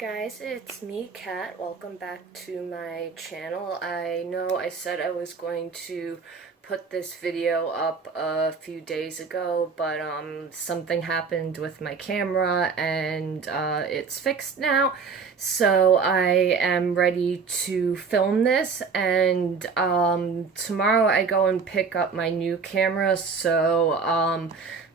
Guys, it's me, Kat. Welcome back to my channel. I know I said I was going to put this video up a few days ago, but something happened with my camera and it's fixed now. So I am ready to film this, and tomorrow I go and pick up my new camera, so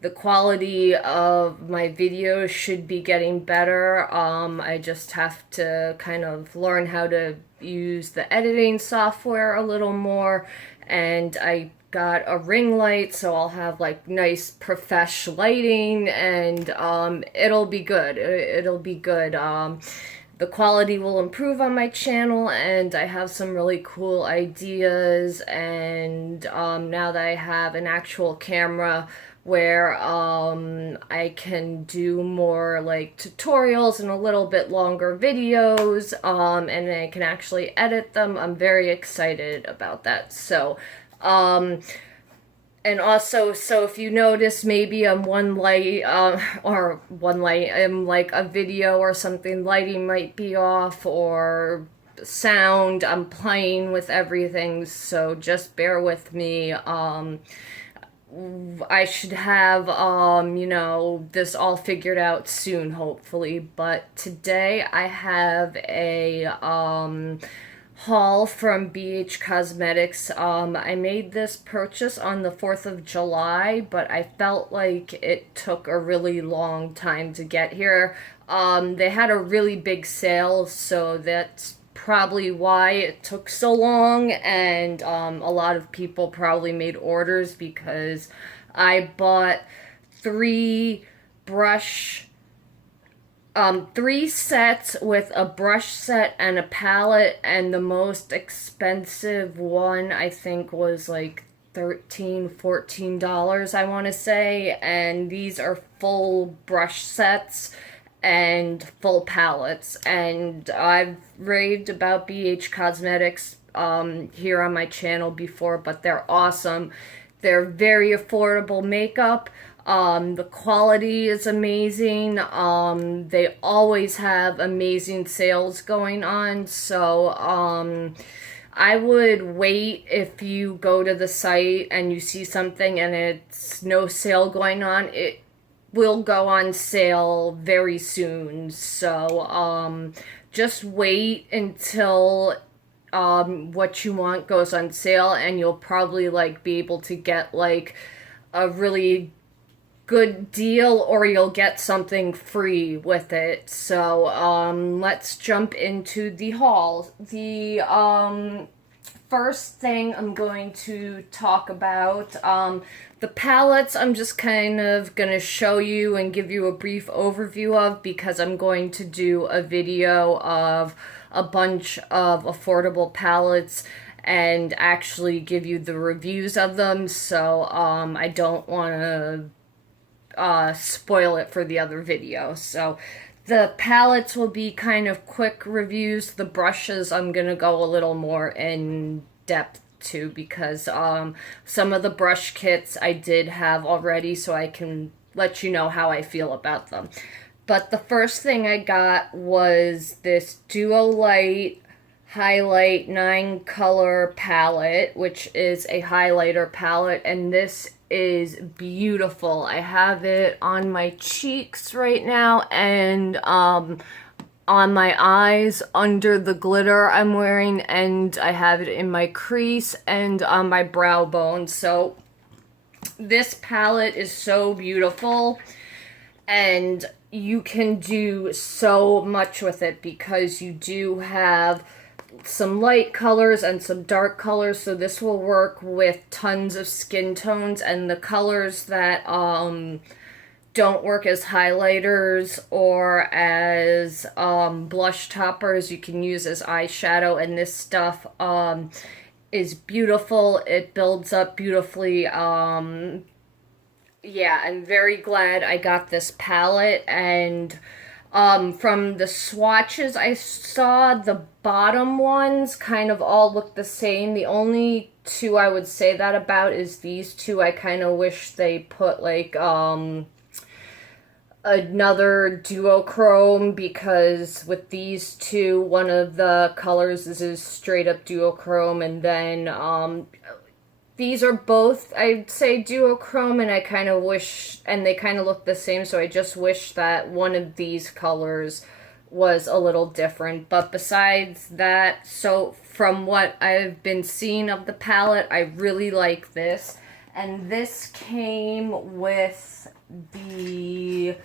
the quality of my videos should be getting better. I just have to kind of learn how to use the editing software a little more, and I got a ring light, so I'll have like nice profesh lighting, and it'll be good. It'll be good. The quality will improve on my channel, and I have some really cool ideas, and now that I have an actual camera where I can do more like tutorials and a little bit longer videos, and I can actually edit them. I'm very excited about that. So and also, so if you notice, maybe one light, like a video or something, lighting might be off, or sound, I'm playing with everything, so just bear with me. I should have, this all figured out soon, hopefully, but today I have a, haul from BH Cosmetics. I made this purchase on the 4th of July, but I felt like it took a really long time to get here. They had a really big sale, so that's probably why it took so long, and a lot of people probably made orders because I bought three sets with a brush set and a palette, and the most expensive one I think was like $13-14, I want to say, and these are full brush sets and full palettes. And I've raved about BH Cosmetics here on my channel before, but they're awesome. They're very affordable makeup. The quality is amazing. They always have amazing sales going on, so I would wait. If you go to the site and you see something and it's no sale going on, it will go on sale very soon. So just wait until what you want goes on sale, and you'll probably like be able to get like a really good deal, or you'll get something free with it. So let's jump into the haul. The first thing I'm going to talk about, the palettes I'm just kind of gonna show you and give you a brief overview of, because I'm going to do a video of a bunch of affordable palettes and actually give you the reviews of them, so I don't want to spoil it for the other video. So the palettes will be kind of quick reviews. The brushes I'm gonna go a little more in depth to, because some of the brush kits I did have already, so I can let you know how I feel about them. But the first thing I got was this Duo Light Highlight 9-color palette, which is a highlighter palette, and this is beautiful. I have it on my cheeks right now, and on my eyes under the glitter I'm wearing, and I have it in my crease and on my brow bone. So this palette is so beautiful, and you can do so much with it because you do have some light colors and some dark colors, so this will work with tons of skin tones. And the colors that don't work as highlighters or as blush toppers, you can use as eyeshadow, and this stuff is beautiful. It builds up beautifully. Yeah, I'm very glad I got this palette. And from the swatches I saw, the bottom ones kind of all look the same. The only two I would say that about is these two. I kind of wish they put like another duochrome, because with these two, one of the colors is straight up duochrome, and then these are both, I'd say, duochrome, and I kind of wish, and they kind of look the same, so I just wish that one of these colors was a little different. But besides that, so from what I've been seeing of the palette, I really like this. And this came with the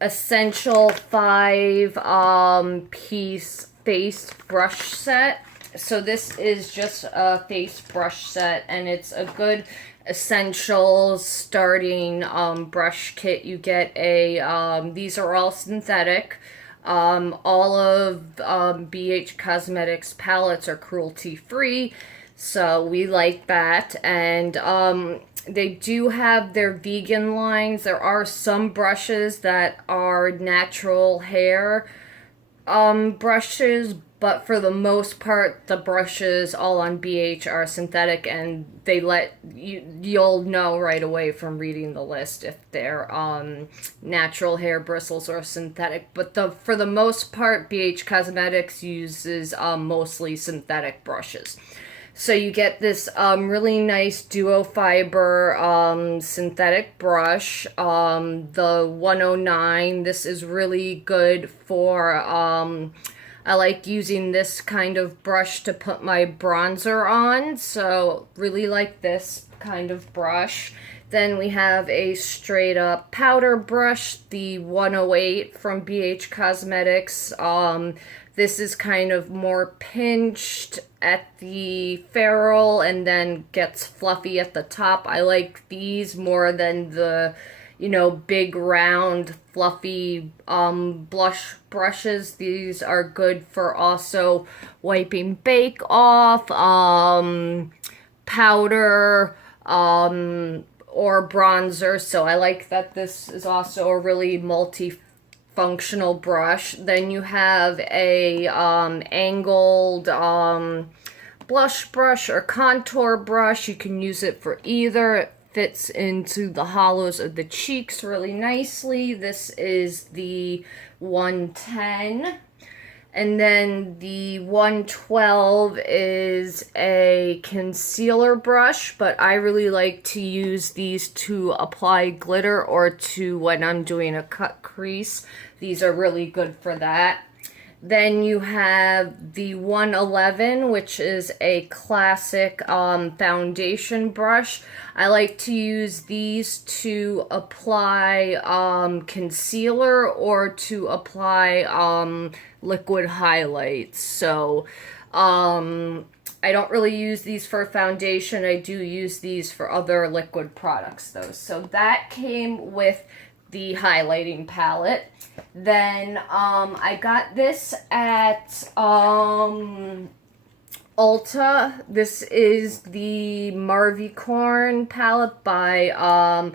Essential 5 piece face brush set. So this is just a face brush set, and it's a good essential starting brush kit. You get a, these are all synthetic. All of BH Cosmetics palettes are cruelty free, so we like that. And they do have their vegan lines. There are some brushes that are natural hair brushes, but for the most part, the brushes all on BH are synthetic, and they let you'll know right away from reading the list if they're natural hair bristles or synthetic. But for the most part, BH Cosmetics uses mostly synthetic brushes. So you get this really nice duo fiber synthetic brush, the 109. This is really good for, I like using this kind of brush to put my bronzer on, so really like this kind of brush. Then we have a straight up powder brush, the 108 from BH Cosmetics. This is kind of more pinched at the ferrule and then gets fluffy at the top. I like these more than the, big round fluffy blush brushes. These are good for also wiping bake off, powder, or bronzer. So I like that this is also a really functional brush. Then you have a angled blush brush or contour brush. You can use it for either. It fits into the hollows of the cheeks really nicely. This is the 110. And then the 112 is a concealer brush, but I really like to use these to apply glitter or to when I'm doing a cut crease. These are really good for that. Then you have the 111, which is a classic foundation brush. I like to use these to apply concealer or to apply liquid highlights. So I don't really use these for foundation. I do use these for other liquid products though. So that came with the highlighting palette. Then I got this at Ulta. This is the Marvicorn palette by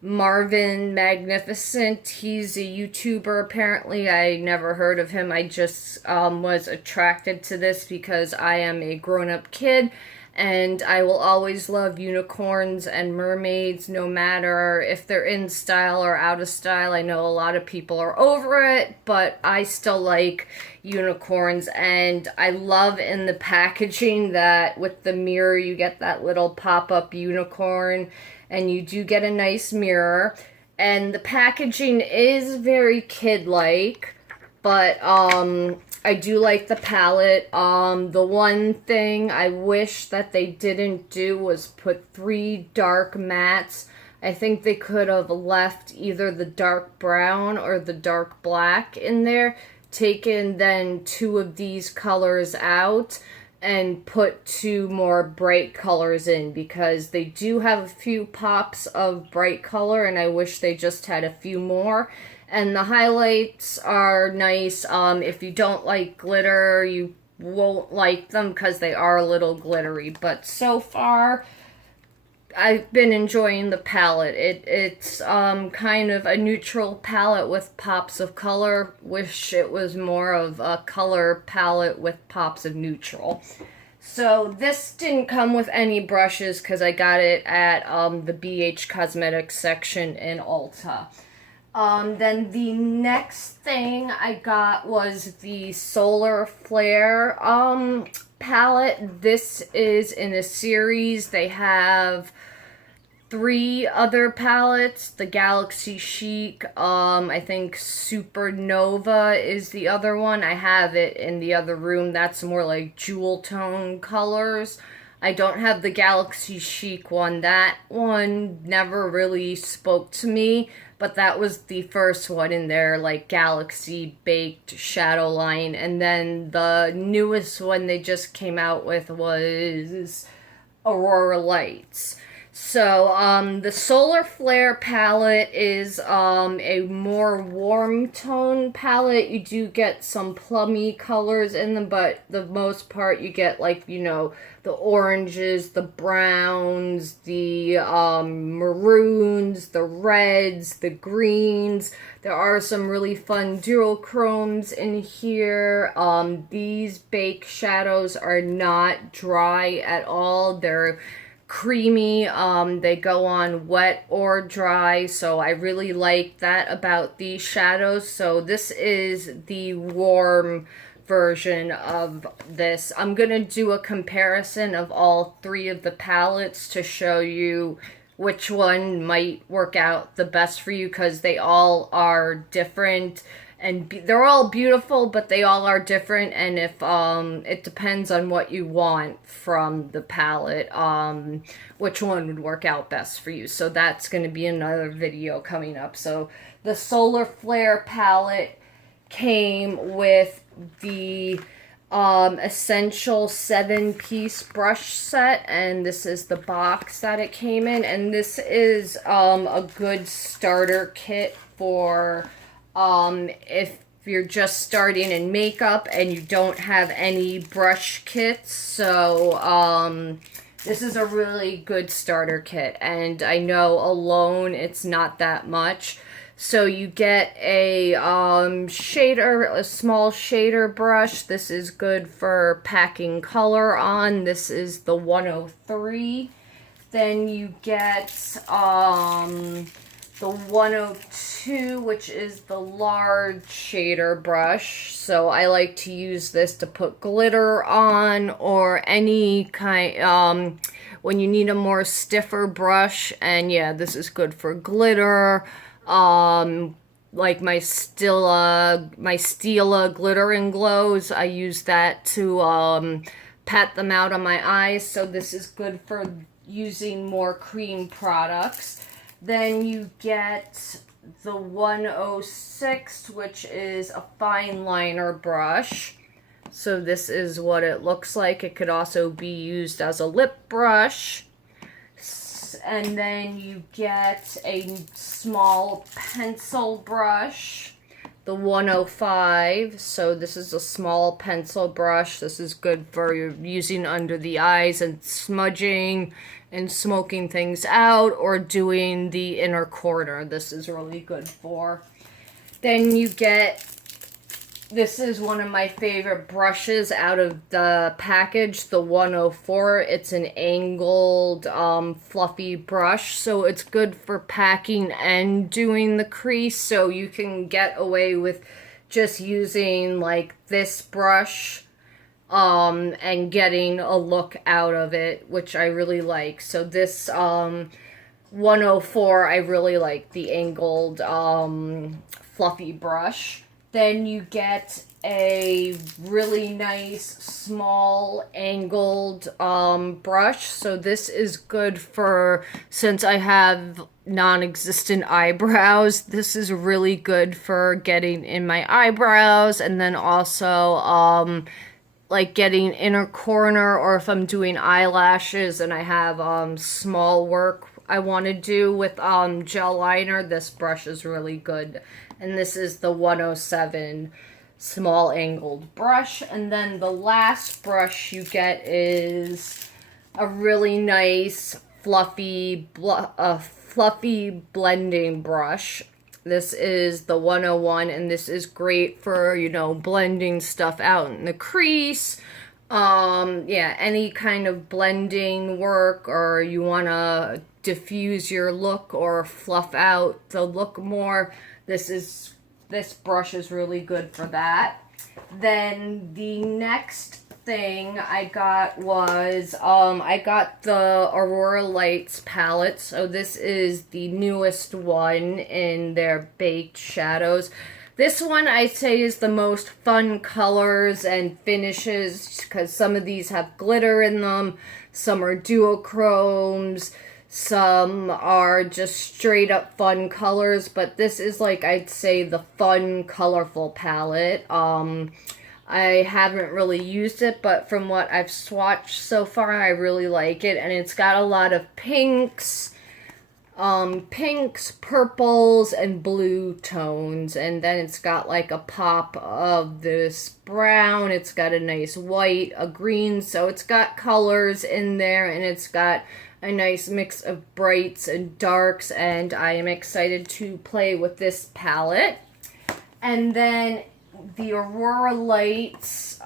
Marvin Magnificent. He's a YouTuber apparently. I never heard of him. I just was attracted to this because I am a grown-up kid, and I will always love unicorns and mermaids, no matter if they're in style or out of style. I know a lot of people are over it, but I still like unicorns, and I love in the packaging that with the mirror you get that little pop-up unicorn, and you do get a nice mirror, and the packaging is very kid-like, but I do like the palette. The one thing I wish that they didn't do was put 3 dark mattes. I think they could have left either the dark brown or the dark black in there, taken then 2 of these colors out, and put 2 more bright colors in, because they do have a few pops of bright color, and I wish they just had a few more. And the highlights are nice. If you don't like glitter, you won't like them because they are a little glittery. But so far, I've been enjoying the palette. It's kind of a neutral palette with pops of color. Wish it was more of a color palette with pops of neutral. So this didn't come with any brushes because I got it at the BH Cosmetics section in Ulta. Then the next thing I got was the Solar Flare palette. This is in a series. They have 3 other palettes. The Galaxy Chic, I think Supernova is the other one. I have it in the other room. That's more like jewel tone colors. I don't have the Galaxy Chic one. That one never really spoke to me, but that was the first one in their like Galaxy Baked shadow line. And then the newest one they just came out with was Aurora Lights. So, the Solar Flare palette is, a more warm tone palette. You do get some plummy colors in them, but the most part you get, like, you know, the oranges, the browns, the, maroons, the reds, the greens. There are some really fun duochromes in here. These bake shadows are not dry at all. They're creamy. They go on wet or dry, so I really like that about these shadows. So this is the warm version of this. I'm gonna do a comparison of all 3 of the palettes to show you which one might work out the best for you, because they all are different. And they're all beautiful, but they all are different, and if it depends on what you want from the palette, which one would work out best for you. So that's going to be another video coming up. So the Solar Flare palette came with the essential 7-piece brush set, and this is the box that it came in, and this is a good starter kit for if you're just starting in makeup and you don't have any brush kits. So, this is a really good starter kit, and I know alone it's not that much. So you get a shader, a small shader brush. This is good for packing color on. This is the 103. Then you get the 102, which is the large shader brush. So I like to use this to put glitter on, or any kind, when you need a more stiffer brush. And yeah, this is good for glitter. Like my Stila glitter and glows, I use that to pat them out on my eyes. So this is good for using more cream products. Then you get the 106, which is a fine liner brush. So this is what it looks like. It could also be used as a lip brush. And then you get a small pencil brush, the 105. So this is a small pencil brush. This is good for using under the eyes and smudging and smoking things out, or doing the inner corner. This is really good for. Then you get, this is one of my favorite brushes out of the package, the 104. It's an angled, fluffy brush, so it's good for packing and doing the crease. So you can get away with just using like this brush, and getting a look out of it, which I really like. So this 104, I really like the angled, fluffy brush. Then you get a really nice small angled brush. So this is good for, since I have non-existent eyebrows, this is really good for getting in my eyebrows, and then also like getting inner corner, or if I'm doing eyelashes and I have small work I want to do with gel liner, this brush is really good. And this is the 107 small angled brush. And then the last brush you get is a really nice fluffy blending brush. This is the 101, and this is great for, you know, blending stuff out in the crease, Yeah, any kind of blending work, or you want to diffuse your look or fluff out the look more, this brush is really good for that. Then the next thing I got was I got the Aurora Lights palette. So this is the newest one in their baked shadows. This one I say is the most fun colors and finishes because some of these have glitter in them, some are duochromes, some are just straight up fun colors, but this is like I'd say the fun colorful palette. I haven't really used it, but from what I've swatched so far, I really like it, and it's got a lot of pinks, purples, and blue tones, and then it's got like a pop of this brown, it's got a nice white, a green, so it's got colors in there, and it's got a nice mix of brights and darks, and I am excited to play with this palette. And then the Aurora Lights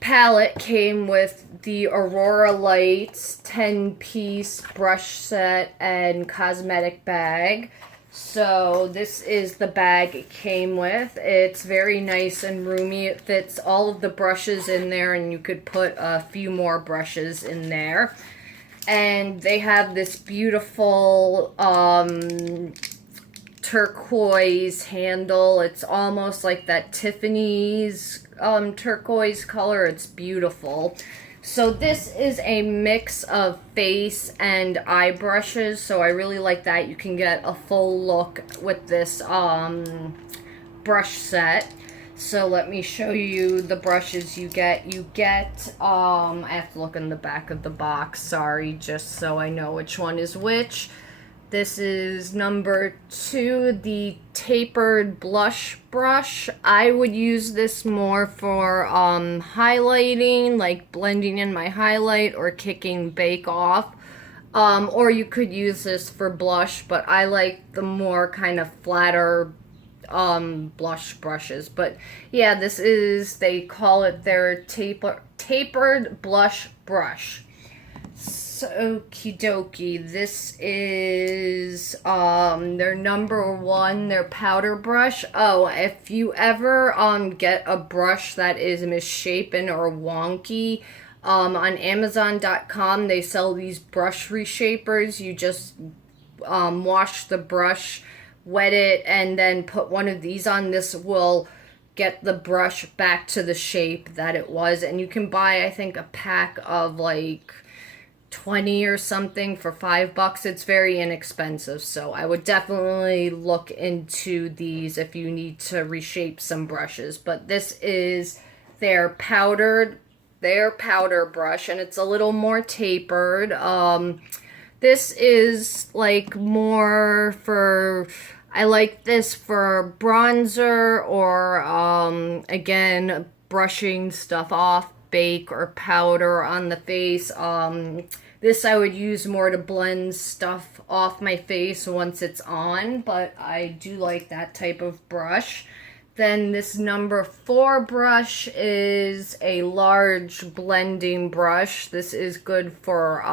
palette came with the Aurora Lights 10-piece brush set and cosmetic bag. So this is the bag it came with. It's very nice and roomy. It fits all of the brushes in there, and you could put a few more brushes in there. And they have this beautiful turquoise handle. It's almost like that Tiffany's turquoise color. It's beautiful. So this is a mix of face and eye brushes, so I really like that. You can get a full look with this brush set. So let me show you the brushes you get. You get, I have to look in the back of the box, sorry, just so I know which one is which. This is number 2, the tapered blush brush. I would use this more for highlighting, like blending in my highlight or kicking bake off. Or you could use this for blush, but I like the more kind of flatter blush brushes. But yeah, this is, they call it their tapered blush brush. Okie dokie, this is their number 1, their powder brush. Oh, if you ever get a brush that is misshapen or wonky, on Amazon.com they sell these brush reshapers. You just wash the brush, wet it, and then put one of these on. This will get the brush back to the shape that it was, and you can buy, I think, a pack of like 20 or something for $5. It's very inexpensive, so I would definitely look into these if you need to reshape some brushes. But this is their powder brush, and it's a little more tapered. This is like more for, I like this for bronzer or again, brushing stuff off, bake or powder on the face. This I would use more to blend stuff off my face once it's on, but I do like that type of brush. Then this number 4 brush is a large blending brush. This is good for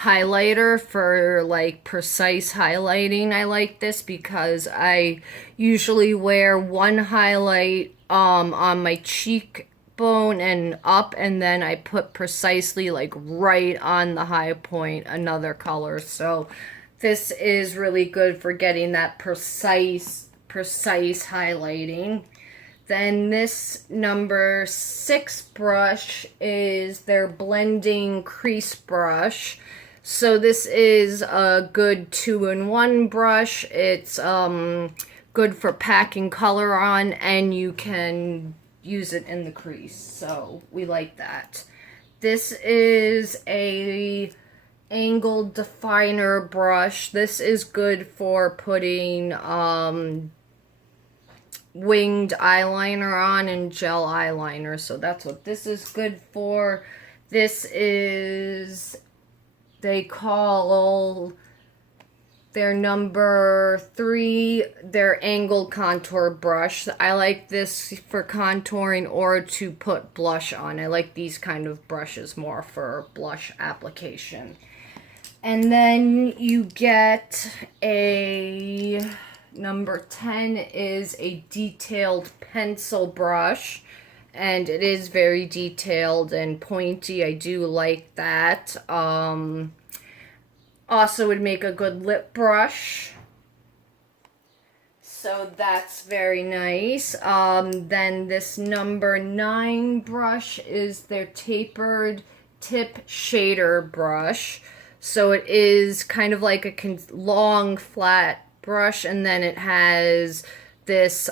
highlighter, for like precise highlighting. I like this because I usually wear one highlight on my cheek bone and up, and then I put precisely like right on the high point another color. So this is really good for getting that precise highlighting. Then this number 6 brush is their blending crease brush. So this is a good 2-in-1 brush. It's good for packing color on, and you can use it in the crease, so we like that. This is a angled definer brush. This is good for putting winged eyeliner on and gel eyeliner, so that's what this is good for. This is, they call their number 3, their angled contour brush. I like this for contouring or to put blush on. I like these kind of brushes more for blush application. And then you get a number 10 is a detailed pencil brush. And it is very detailed and pointy. I do like that. Also would make a good lip brush. So that's very nice. Then this number 9 brush is their tapered tip shader brush. So it is kind of like a long flat brush, and then it has this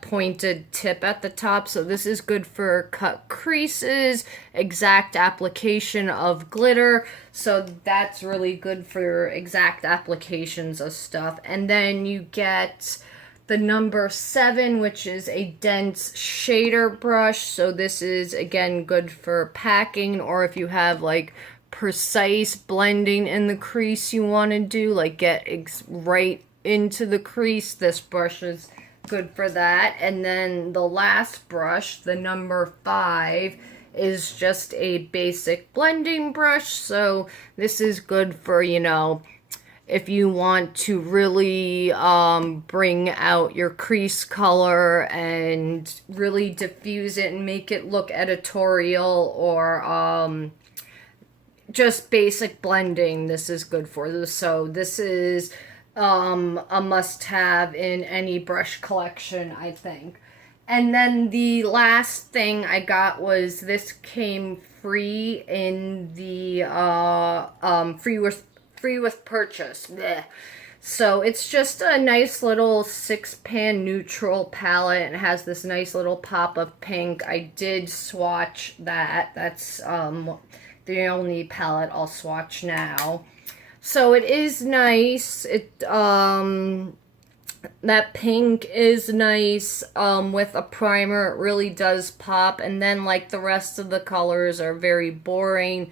pointed tip at the top. So this is good for cut creases, exact application of glitter. So that's really good for exact applications of stuff. And then you get the number 7, which is a dense shader brush. So this is again good for packing, or if you have like precise blending in the crease you want to do, like get right into the crease, this brush is good for that. And then the last brush, the number 5, is just a basic blending brush. So this is good for, you know, if you want to really bring out your crease color and really diffuse it and make it look editorial, or just basic blending, this is good for this. So this is a must-have in any brush collection, I think. And then the last thing I got was this came free in the free with purchase. Blech. So it's just a nice little 6-pan neutral palette, and it has this nice little pop of pink. I did swatch that. That's the only palette I'll swatch now. So it is nice. It that pink is nice with a primer. It really does pop. And then like the rest of the colors are very boring.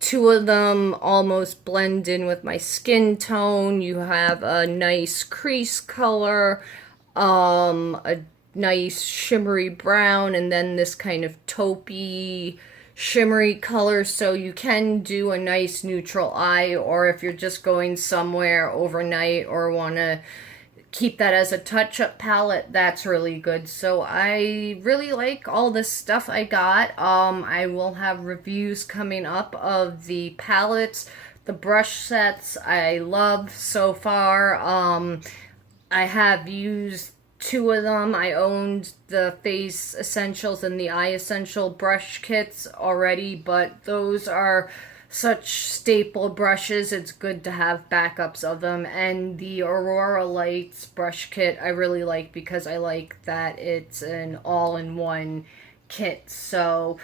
2 of them almost blend in with my skin tone. You have a nice crease color, a nice shimmery brown, and then this kind of taupey shimmery color. So you can do a nice neutral eye, or if you're just going somewhere overnight or want to keep that as a touch-up palette, that's really good. So I really like all this stuff I got. I will have reviews coming up of the palettes, the brush sets I love so far. I have used 2 of them. I owned the Face Essentials and the Eye Essential brush kits already, but those are such staple brushes. It's good to have backups of them. And the Aurora Lights brush kit I really like, because I like that it's an all-in-one kit. So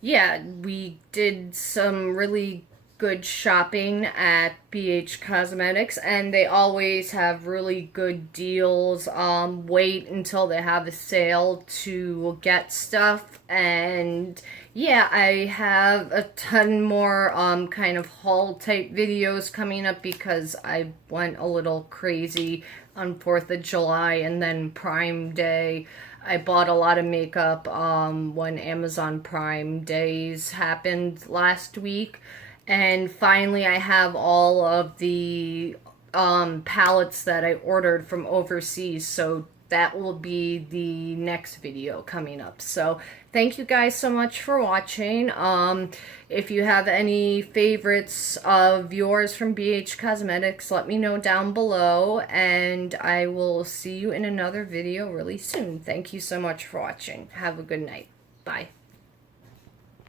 yeah, we did some really good shopping at BH Cosmetics, and they always have really good deals. Wait until they have a sale to get stuff. And yeah, I have a ton more kind of haul type videos coming up, because I went a little crazy on 4th of July and then Prime Day. I bought a lot of makeup when Amazon Prime Days happened last week. And finally, I have all of the palettes that I ordered from overseas, so that will be the next video coming up. So thank you guys so much for watching. If you have any favorites of yours from BH Cosmetics, let me know down below, and I will see you in another video really soon. Thank you so much for watching. Have a good night. Bye.